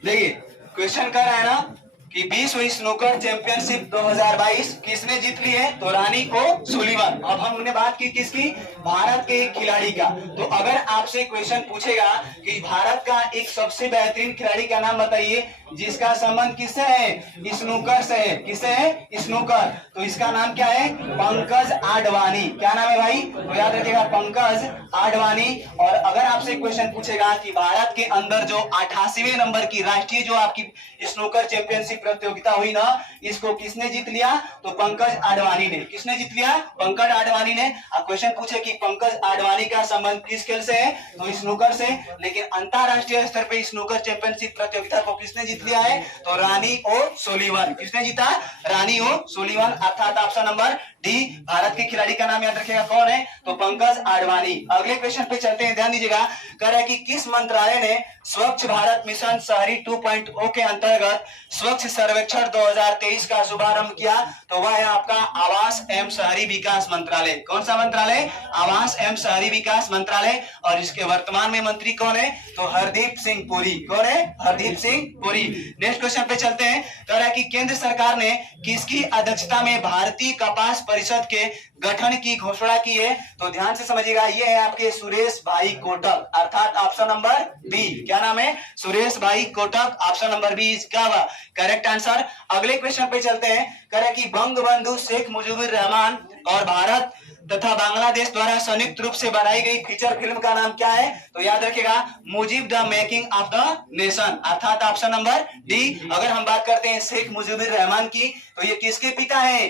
देखिए क्वेश्चन कर रहा है ना कि विश्व स्नूकर चैंपियनशिप 2022 किसने जीत ली है? तो रानी ओ सुलिवन। अब हमने बात की किसकी? भारत के एक खिलाड़ी का। तो अगर आपसे क्वेश्चन पूछेगा कि भारत का एक सबसे बेहतरीन खिलाड़ी का नाम बताइए जिसका संबंध किससे है? स्नूकर से है। किससे है? स्नूकर। तो इसका नाम क्या है? पंकज आडवाणी। क्या नाम है भाई? तो याद रखिएगा, पंकज आडवाणी। और अगर आपसे क्वेश्चन पूछेगा कि भारत के अंदर जो 88वें नंबर की राष्ट्रीय जो आपकी स्नूकर चैंपियनशिप प्रतियोगिता हुई ना, इसको किसने जीत लिया? तो पंकज आडवाणी ने। किसने जीत लिया? पंकज आडवाणी ने। अब क्वेश्चन पूछे कि पंकज आडवाणी का संबंध किस खेल से है? तो स्नूकर से। लेकिन अंतरराष्ट्रीय स्तर पे स्नूकर चैंपियनशिप प्रतियोगिता को किसने जीत लिया है? तो रानी ओ सोलिवन। किसने जीता? रानी ओ सोलिवन। अर्थात ऑप्शन नंबर डी, भारत के खिलाड़ी का नाम याद रखिएगा, कौन है? तो पंकज आडवाणी। अगले क्वेश्चन पे चलते हैं, ध्यान दीजिएगा। कह रहा है कि किस मंत्रालय ने स्वच्छ भारत मिशन शहरी 2.0 के अंतर्गत स्वच्छ सर्वेक्षण 2023 का शुभारंभ किया? तो वह है आपका आवास एवं शहरी विकास मंत्रालय। कौन सा मंत्रालय? आवास एवं शहरी विकास मंत्रालय। और इसके वर्तमान में मंत्री कौन है? तो हरदीप सिंह पुरी। कौन है? हरदीप सिंह पुरी। नेक्स्ट क्वेश्चन पे चलते हैं। कह रहा है कि केंद्र सरकार ने किसकी अध्यक्षता में भारतीय कपास परिषद के गठन की घोषणा की है? तो ध्यान से समझिएगा, ये है आपके सुरेश भाई कोटक। अर्थात ऑप्शन नंबर बी। क्या नाम है? Suresh Bhai Kotak. Option number B is क्या हुआ? Correct answer. अगले क्वेश्चन पे चलते हैं। कह रहा है कि बंगबंधु शेख मुजीबुर रहमान और भारत तथा बांग्लादेश द्वारा संयुक्त रूप से बनाई गई फीचर फिल्म का नाम क्या है? तो याद रखिएगा, Mujib the making of the nation. अर्थात ऑप्शन नंबर डी। अगर हम बात करते हैं शेख मुजीबुर रहमान की, तो ये किसके पिता है?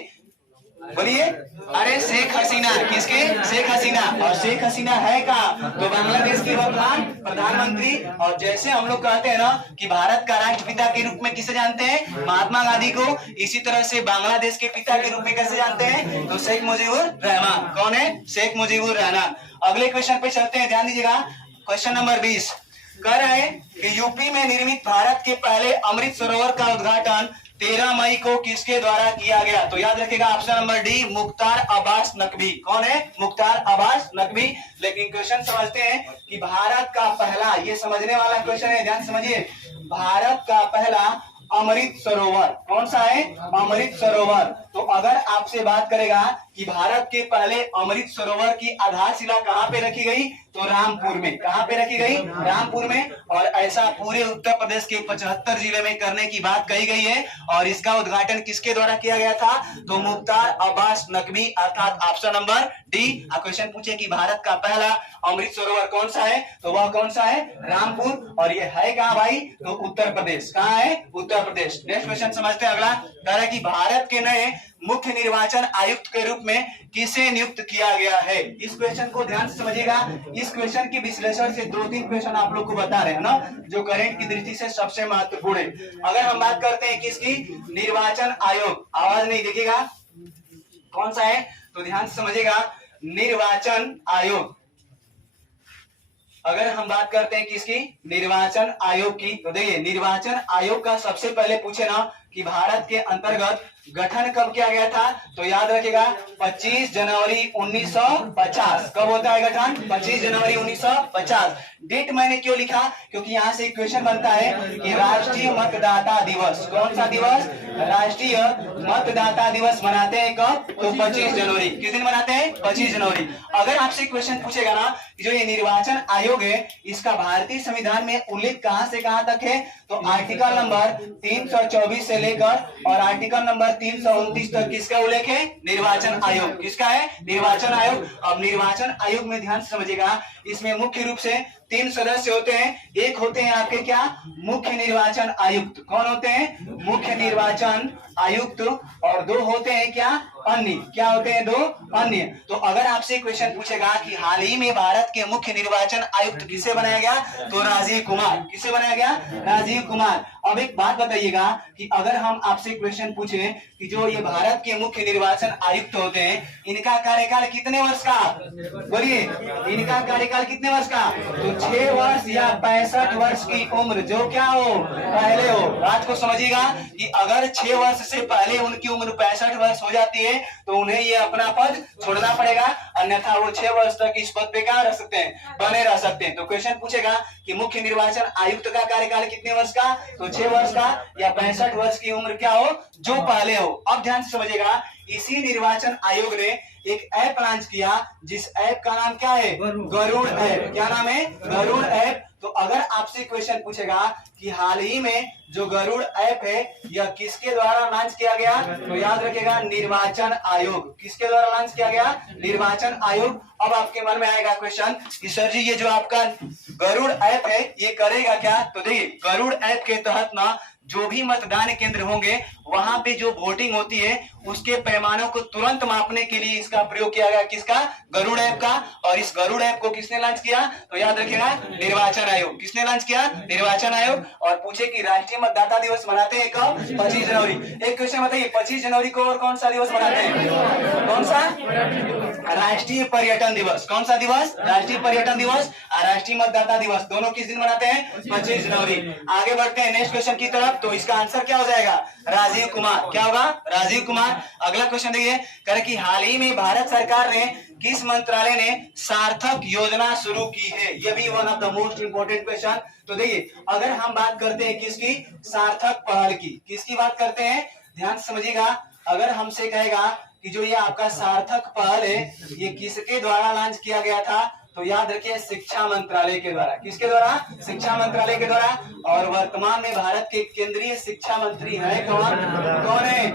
बोलिए। अरे शेख हसीना। किसके? शेख हसीना। और शेख हसीना है कहाँ? तो बांग्लादेश की वर्तमान प्रधानमंत्री। और जैसे हम लोग कहते हैं ना कि भारत का राष्ट्रपिता के रूप में किसे जानते हैं? महात्मा गांधी को। इसी तरह से बांग्लादेश के पिता के रूप में कैसे जानते हैं? तो शेख मुजीबुर रहमान। कौन है? शेख मुजीबुर रहमान। अगले क्वेश्चन पे चलते हैं, ध्यान दीजिएगा, क्वेश्चन नंबर 20। कह रहा है कि यूपी में निर्मित भारत के पहले अमृत सरोवर का उद्घाटन 13 मई को किसके द्वारा किया गया? तो याद रखिएगा, option number D, Mukhtar Abbas Naqvi. कौन है? मुख्तार अब्बास नकवी। लेकिन क्वेश्चन समझते हैं कि भारत का पहला, ये समझने वाला क्वेश्चन है, ध्यान समझिए, भारत का पहला अमृत सरोवर कौन सा है? अमृत सरोवर। तो अगर आपसे बात करेगा कि भारत के पहले अमृत सरोवर की आधारशिला कहां पे रखी गई? तो रामपुर में। कहां पे रखी गई? रामपुर में। और ऐसा पूरे उत्तर प्रदेश के 75 जिले में करने की बात कही गई है। और इसका उद्घाटन किसके द्वारा किया गया था? तो मुख्तार अब्बास नकवी। अर्थात ऑप्शन नंबर डी। क्वेश्चन पूछे कि भारत का पहला अमृत सरोवर कौन सा है? तो वह कौन सा है? रामपुर। और ये है कहां भाई? तो उत्तर प्रदेश। कहां है? उत्तर प्रदेश। नेक्स्ट क्वेश्चन समझते हैं। अगला कह रहा है कि भारत के नए मुख्य निर्वाचन आयुक्त के रूप में किसे नियुक्त किया गया है? इस क्वेश्चन को ध्यान से समझिएगा। इस क्वेश्चन की विश्लेषण से 2-3 क्वेश्चन आप लोग को बता रहे हैं ना, जो करंट की दृष्टि से सबसे महत्वपूर्ण है। अगर हम बात करते हैं किसकी? निर्वाचन आयोग। आवाज नहीं, देखिएगा कौन सा है? तो ध्यान से समझिएगा, निर्वाचन आयोग। अगर हम बात करते हैं किसकी? निर्वाचन आयोग की। तो देखिए, निर्वाचन आयोग का सबसे पहले पूछे ना कि भारत के अंतर्गत गठन कब किया गया था? तो याद रखिएगा, 25 जनवरी 1950। कब होता है गठन? 25 जनवरी 1950। डेट मैंने क्यों लिखा? क्योंकि यहाँ से क्वेश्चन बनता है कि राष्ट्रीय मतदाता दिवस, कौन सा दिवस? राष्ट्रीय मतदाता दिवस मनाते हैं कब? तो 25 जनवरी। किस दिन मनाते हैं? 25 जनवरी। अगर आपसे क्वेश्चन पूछेगा ना कि जो ये निर्वाचन आयोग है, इसका भारतीय संविधान में उल्लेख कहां से कहां तक है? तो आर्टिकल नंबर 324 से लेकर और आर्टिकल नंबर 329 तक किसका उल्लेख है? निर्वाचन आयोग। किसका है? निर्वाचन आयोग। अब निर्वाचन आयोग में ध्यान से समझिएगा, इसमें मुख्य रूप से 3 सदस्य होते हैं। एक होते हैं आपके क्या? मुख्य निर्वाचन आयुक्त। कौन होते हैं? मुख्य निर्वाचन आयुक्त और 2 होते हैं क्या, अन्य। क्या होते हैं 2 अन्य। तो अगर आपसे क्वेश्चन पूछेगा कि हाल ही में भारत के मुख्य निर्वाचन आयुक्त किसे बनाया गया, तो राजीव कुमार। किसे बनाया गया, राजीव कुमार। अब एक बात बताइएगा कि अगर हम आपसे क्वेश्चन पूछे कि जो ये भारत के मुख्य निर्वाचन आयुक्त होते हैं, इनका कार्यकाल कितने वर्ष का, बोलिए, इनका कार्यकाल कितने वर्ष का, तो 6 वर्ष या 65 वर्ष की उम्र जो क्या हो, पहले हो। बात को समझिएगा कि अगर 6 वर्ष से पहले उनकी उम्र 65 वर्ष हो जाती है तो उन्हें ये अपना पद छोड़ना पड़ेगा, अन्यथा वो 6 वर्ष तक इस पद पे कहाँ रह सकते हैं, बने रह सकते हैं। तो क्वेश्चन पूछेगा कि मुख्य निर्वाचन आयुक्त का कार्यकाल कितने वर्ष का, तो 6 वर्ष का या 65 वर्ष की उम्र क्या हो, जो पहले हो। अब ध्यान से समझिएगा, इसी निर्वाचन आयोग ने एक ऐप लॉन्च किया, जिस ऐप का नाम क्या है, गरुड़ ऐप। क्या नाम है, गरुड़ ऐप। तो अगर आपसे क्वेश्चन पूछेगा कि हाल ही में जो गरुड़ ऐप है यह किसके द्वारा लॉन्च किया गया, तो याद रखिएगा निर्वाचन आयोग। किसके द्वारा लॉन्च किया गया, निर्वाचन आयोग। अब आपके मन में आएगा क्वेश्चन कि सर जी ये जो आपका गरुड़ ऐप है ये करेगा क्या, तो देखिए गरुड़ ऐप के तहत ना जो भी मतदान केंद्र होंगे वहां पे जो वोटिंग होती है उसके पैमानों को तुरंत मापने के लिए इसका प्रयोग किया गया, किसका, गरुड़ ऐप का। और इस गरुड़ ऐप को किसने लॉन्च किया, तो याद रखिएगा निर्वाचन आयोग। किसने लॉन्च किया, निर्वाचन आयोग। और पूछे कि राष्ट्रीय मतदाता दिवस मनाते हैं कब, 25 जनवरी। एक क्वेश्चन बताइए, 25 जनवरी को और कौन सा दिवस मनाते हैं, कौन सा, राष्ट्रीय पर्यटन दिवस। कौन सा दिवस, राष्ट्रीय पर्यटन दिवस और राष्ट्रीय मतदाता दिवस, दोनों किस दिन मनाते हैं, 25 जनवरी। आगे बढ़ते हैं नेक्स्ट क्वेश्चन की तरफ। तो इसका आंसर क्या हो जाएगा, राजीव कुमार। क्या होगा, राजीव कुमार। अगला क्वेश्चन देखिए, कह रहे कि हाल ही में भारत सरकार ने किस मंत्रालय ने सार्थक योजना शुरू की है, ये भी one of the most important question. तो देखिए अगर हम बात करते हैं किसकी, सार्थक पहल की, किसकी बात करते हैं, ध्यान समझिएगा। अगर हमसे कहेगा कि जो ये आपका सार्थक पहल है ये किसके द्वारा लॉन्च किया गया था, तो याद रखिए शिक्षा मंत्रालय के द्वारा। किसके द्वारा, शिक्षा मंत्रालय के द्वारा। और वर्तमान में भारत के केंद्रीय शिक्षा मंत्री हैं कौन, कौन है,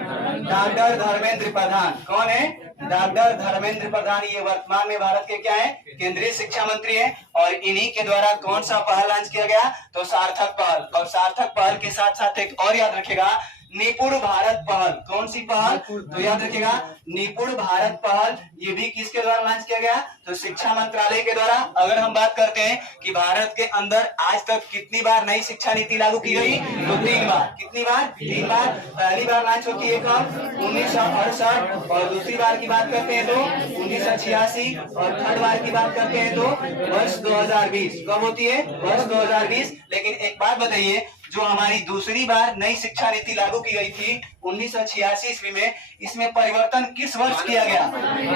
डॉक्टर धर्मेंद्र प्रधान। कौन है, डॉक्टर धर्मेंद्र प्रधान। ये वर्तमान में भारत के क्या है, केंद्रीय शिक्षा मंत्री हैं। और इन्हीं के द्वारा कौन सा पहल लॉन्च किया गया, तो सार्थक पहल। और सार्थक पहल के साथ साथ एक और याद रखिएगा, निपुण भारत पहल। कौन सी पहल, तो याद रखिएगा निपुण भारत पहल, ये भी किसके द्वारा लॉन्च किया गया, तो शिक्षा मंत्रालय के द्वारा। अगर हम बात करते हैं कि भारत के अंदर आज तक कितनी बार नई शिक्षा नीति लागू की गई, तो 3 बार। कितनी बार, 3 बार। पहली बार लॉन्च होती है कब, 1968। और दूसरी बार की बात करते हैं तो 1986। और थर्ड बार की बात करते हैं तो वर्ष 2020। कब होती है, वर्ष 2020। लेकिन एक बात बताइए, जो हमारी दूसरी बार नई शिक्षा नीति लागू की गई थी 1986 ईस्वी में, इसमें परिवर्तन किस वर्ष किया गया,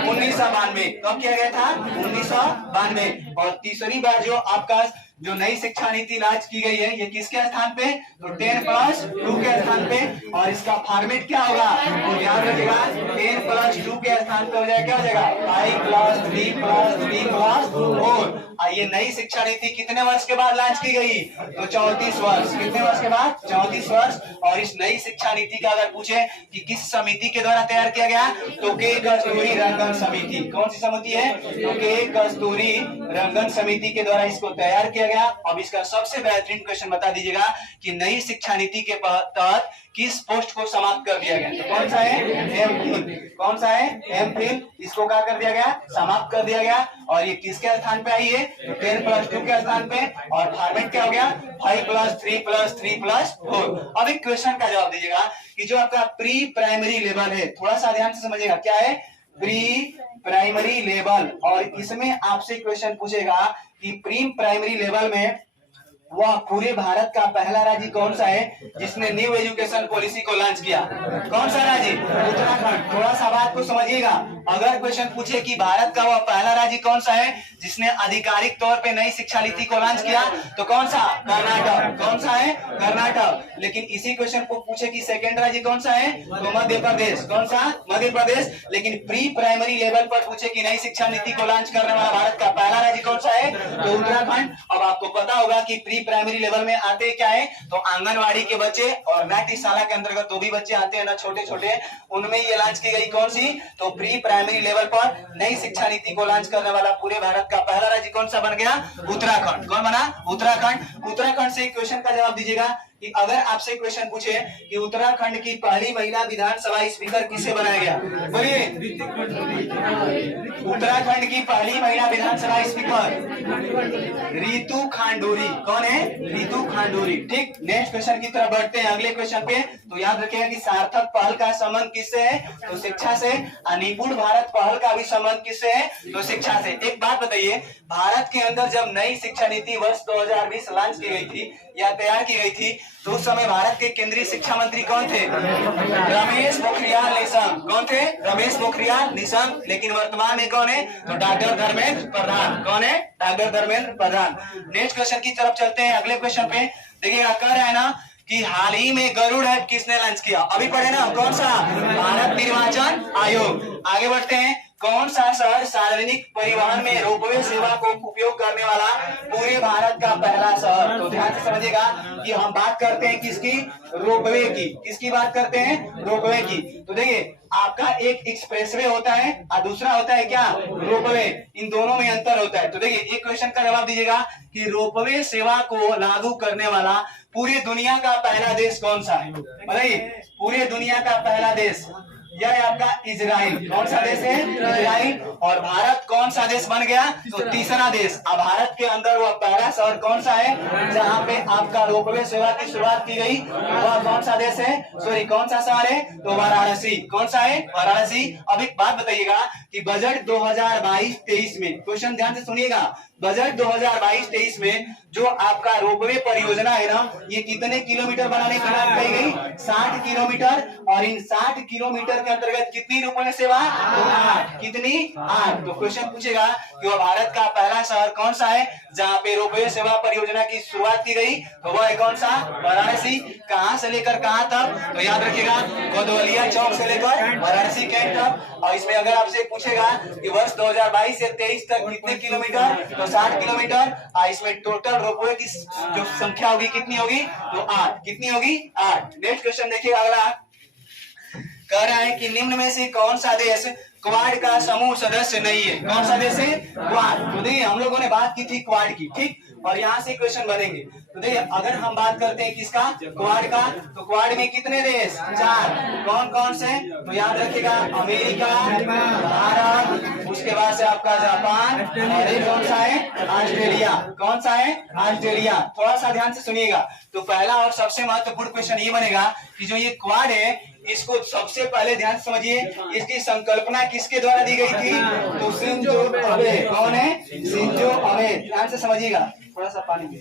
1992। कब किया गया था, 1992। और तीसरी बार जो आपका जो नई शिक्षा नीति लॉन्च की गई है ये किसके स्थान पे, तो 10+2 के स्थान पे। और इसका फॉर्मेट क्या होगा, तो याद रखिएगा 10+2 के स्थान पे हो जाएगा, क्या हो जाएगा, 5+3+3+4। ये नई शिक्षा नीति कितने वर्ष के बाद लॉन्च की गई, तो 34 वर्ष। कितने वर्ष के बाद, 34 वर्ष। और इस नई शिक्षा नीति का अगर पूछे कि किस समिति के द्वारा तैयार किया गया, तो के कस्तूरी रंगन समिति। कौन सी समिति है, तो के कस्तूरी रंगन समिति के द्वारा इसको तैयार किया गया। अब इसका सबसे बेहतरीन क्वेश्चन बता दीजिएगा कि नई शिक्षा नीति के तहत किस पोस्ट को समाप्त कर दिया गया, तो कौन सा है, एमफिल। कौन सा है, एमफिल। इसको क्या कर दिया गया, समाप्त कर दिया गया। और ये किसके स्थान पे आई है, तो 10+2 के स्थान पे। और फॉर्मेट क्या हो गया, 5+3+3+4। अब एक क्वेश्चन का जवाब दीजिएगा कि जो आपका प्री प्राइमरी लेवल है, थोड़ा सा ध्यान से समझिएगा, क्या है, प्री प्राइमरी लेवल। और इसमें आपसे क्वेश्चन पूछेगा कि प्री प्राइमरी लेवल में वह पूरे भारत का पहला राज्य कौन सा है जिसने न्यू एजुकेशन पॉलिसी को लॉन्च किया, कौन सा राज्य, उत्तराखंड। थोड़ा सा बात को समझिएगा, अगर क्वेश्चन पूछे कि भारत का वह पहला राज्य कौन सा है जिसने आधिकारिक तौर पे नई शिक्षा नीति को लॉन्च किया, तो कौन सा, कर्नाटक। कौन सा है, कर्नाटक। लेकिन इसी क्वेश्चन को पूछे कि सेकेंड राज्य कौन सा है, तो मध्य प्रदेश। कौन सा, मध्य प्रदेश। लेकिन प्री प्राइमरी लेवल पर पूछे कि नई शिक्षा नीति को लॉन्च करने वाला भारत का पहला राज्य कौन सा है, तो उत्तराखंड। अब आपको पता होगा कि प्री प्राइमरी लेवल में आते क्या है, तो आंगनवाड़ी के बच्चे और नाट्यशाला के अंतर्गत जो भी बच्चे आते हैं ना छोटे छोटे, उनमें ये लॉन्च की गई कौन सी, तो प्री प्राइमरी लेवल पर नई शिक्षा नीति को लॉन्च करने वाला पूरे भारत का पहला राज्य कौन सा बन गया, उत्तराखंड। कौन बना, उत्तराखंड। उत्तराखंड से क्वेश्चन का जवाब दीजिएगा कि अगर आपसे क्वेश्चन पूछे कि उत्तराखंड की पहली महिला विधानसभा स्पीकर किसे बनाया गया, बोलिए। उत्तराखंड की पहली महिला विधानसभा स्पीकर रितु खांडूरी। कौन है? रितु खांडूरी। ठीक, नेक्स्ट क्वेश्चन की तरफ बढ़ते हैं, अगले क्वेश्चन पे। तो याद रखिएगा कि सार्थक पहल का संबंध किससे है? तो शिक्षा से। निपुण भारत पहल का भी संबंध किससे है? तो शिक्षा से। एक बात बताइए, भारत के अंदर जब नई शिक्षा नीति वर्ष 2020 लॉन्च की गई थी या तैयार की गई थी, तो उस समय भारत के केंद्रीय शिक्षा मंत्री कौन थे? रमेश पोखरियाल निशंक। कौन थे? रमेश पोखरियाल निशंक। लेकिन वर्तमान में कौन है? तो डॉक्टर धर्मेंद्र प्रधान। कौन है? Doctor Dharmendra Pradhan. Next question की तरफ चलते हैं, अगले क्वेश्चन पे। देखिए कह रहा है ना कि हाल ही में गरुड़ ऐप किसने लॉन्च किया? अभी पढ़े ना, कौन सा? भारत निर्वाचन आयोग। आगे बढ़ते हैं, कौन सा शहर सार्वजनिक परिवहन में रोपवे सेवा को उपयोग करने वाला पूरे भारत का पहला शहर? तो ध्यान से समझिएगा कि हम बात करते हैं किसकी? रोपवे की। किसकी बात करते हैं? रोपवे की। तो देखिए आपका एक एक्सप्रेसवे होता है और दूसरा होता है क्या? रोपवे। इन दोनों में अंतर होता है। तो देखिए एक क्वेश्चन का जवाब दीजिएगा कि रोपवे सेवा को लागू करने वाला पूरी दुनिया का पहला देश कौन सा है? बताइए, पूरी दुनिया का पहला देश यह है आपका इजराइल। कौन सा देश है? इजराइल। और भारत कौन सा देश बन गया? तो तीसरा देश। अब भारत के अंदर वह पहला शहर कौन सा है जहां पे आपका रोपवे सेवा की शुरुआत की गई? वह कौन सा देश है? सॉरी, कौन सा शहर है? तो वाराणसी। कौन सा है? वाराणसी। अब एक बात बताइएगा कि बजट 2022-23 में, क्वेश्चन ध्यान से सुनिएगा, बजट 2022-23 में जो आपका रोपवे परियोजना है ना, ये कितने किलोमीटर बनाने की बात कही गई? 60 किलोमीटर। और इन 60 किलोमीटर के अंतर्गत कितनी रोपवे सेवा? तो 8। कितनी? 8। तो क्वेश्चन पूछेगा कि वह भारत का पहला शहर कौन सा है जहां पे रोपवे सेवा परियोजना की शुरुआत की गई? तो वह है कौन सा? वाराणसी। कहां से लेकर कहां तक? तो याद रखिएगा, गोदवलिया चौक से लेकर वाराणसी कैंट तक। और इसमें अगर आपसे पूछेगा कि वर्ष 2022 से 23 तक कितने किलोमीटर? तो 60 किलोमीटर। इसमें टोटल रोपवे की जो संख्या होगी कितनी होगी? तो 8। कितनी होगी? 8। नेक्स्ट क्वेश्चन देखिए अगला, कह रहा है कि निम्न में से कौन सा देश क्वाड का समूह सदस्य नहीं है? कौन सा देश है? क्वाड। तो देखिए हम लोगों ने बात की थी क्वाड की, ठीक, और यहाँ से क्वेश्चन बनेंगे। तो देखिए अगर हम बात करते हैं किसका? क्वाड का, तो क्वाड में कितने देश? 4। कौन कौन से? तो याद रखिएगा, अमेरिका, भारत, उसके बाद से आपका जापान, और ये कौन सा है? ऑस्ट्रेलिया। कौन सा है? ऑस्ट्रेलिया। थोड़ा सा ध्यान से सुनिएगा। तो पहला और सबसे महत्वपूर्ण क्वेश्चन ये बनेगा कि जो ये क्वाड है, इसको सबसे पहले ध्यान समझिए, इसकी संकल्पना किसके द्वारा दी गई थी? तो शिंजो अबे। कौन है? Shinzo Abe. ध्यान से समझिएगा। थोड़ा सा पानी दे।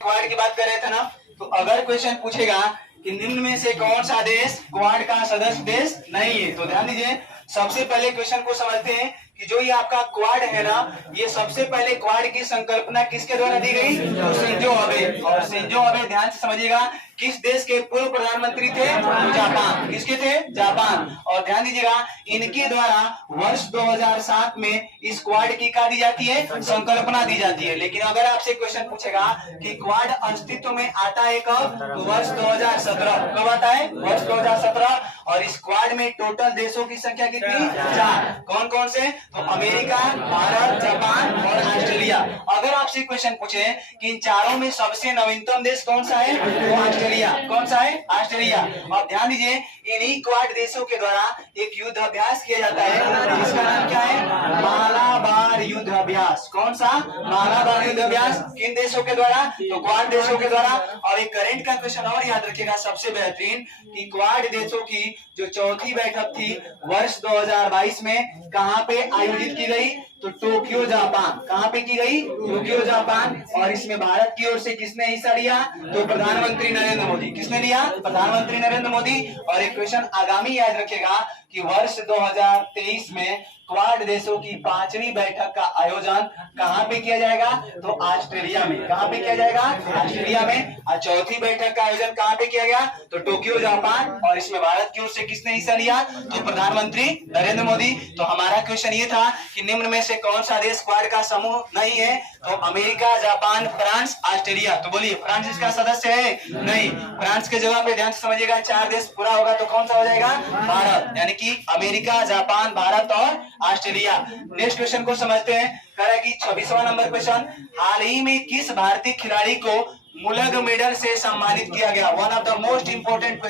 क्वाड की बात कर रहे थे ना, तो अगर क्वेश्चन पूछेगा कि निम्न में से कौन सा देश क्वाड का सदस्य देश नहीं है, तो ध्यान दीजिए, सबसे पहले क्वेश्चन को समझते हैं कि जो ये आपका क्वाड है ना, ये सबसे पहले क्वाड की संकल्पना किसके द्वारा दी गई? तो शिंजो अबे। और शिंजो अबे ध्यान से समझिएगा किस देश के पूर्व प्रधानमंत्री थे? तो जापान। किसके थे? जापान। और ध्यान दीजिएगा इनके द्वारा वर्ष 2007 में इस क्वाड की क्या दी जाती है? संकल्पना दी जाती है। लेकिन अगर आपसे क्वेश्चन पूछेगा कि क्वाड अस्तित्व में आता है कब? तो वर्ष 2017। कब आता है? वर्ष 2017। और इस क्वाड में टोटल देशों की संख्या कितनी? 4। कौन कौन से? तो अमेरिका, भारत, जापान और ऑस्ट्रेलिया। अगर आपसे क्वेश्चन पूछे कि इन चारों में सबसे नवीनतम देश कौन सा है? तो ऑस्ट्रेलिया। कौन सा है? ऑस्ट्रेलिया। और ध्यान दीजिए इन्हीं क्वाड देशों के द्वारा एक युद्ध अभ्यास किया जाता है जिसका नाम क्या है? मालाबार युद्ध अभ्यास। कौन सा? मालाबार युद्ध अभ्यास। किन देशों के द्वारा? तो क्वाड देशों के द्वारा। और एक करंट का क्वेश्चन और याद रखिएगा सबसे बेहतरीन, कि क्वाड देशों की जो चौथी बैठक थी वर्ष 2022 में कहां पे आयोजित की गई? तो टोक्यो जापान। कहां पे की गई? Tokyo Japan. और इसमें भारत की ओर से किसने हिस्सा लिया? तो प्रधानमंत्री नरेंद्र मोदी। किसने लिया? प्रधानमंत्री नरेंद्र मोदी। और एक क्वेश्चन आगामी याद रखिएगा कि वर्ष 2023 में क्वाड देशों की 5वीं बैठक का आयोजन कहां पे किया जाएगा? तो ऑस्ट्रेलिया में। कहां पे किया जाएगा? ऑस्ट्रेलिया में। और चौथी बैठक का आयोजन कहां पे किया गया? तो टोक्यो जापान। और इसमें भारत की ओर से किसने हिस्सा लिया? तो प्रधानमंत्री नरेंद्र मोदी। तो हमारा क्वेश्चन ये था कि निम्न में से कौन सा देश क्वाड का समूह नहीं है? तो अमेरिका, जापान, फ्रांस, ऑस्ट्रेलिया। तो बोलिए फ्रांस इसका सदस्य है? नहीं। फ्रांस के जगह पे ध्यान से समझिएगा 4 देश पूरा होगा तो कौन सा हो जाएगा? भारत। यानी कि कि अमेरिका, जापान, भारत और ऑस्ट्रेलिया। नेक्स्ट क्वेश्चन को समझते हैं। कह रहा है कि 26वां नंबर क्वेश्चन, हाल ही में किस भारतीय खिलाड़ी को मुलग मेडल से सम्मानित किया गया? One of the most important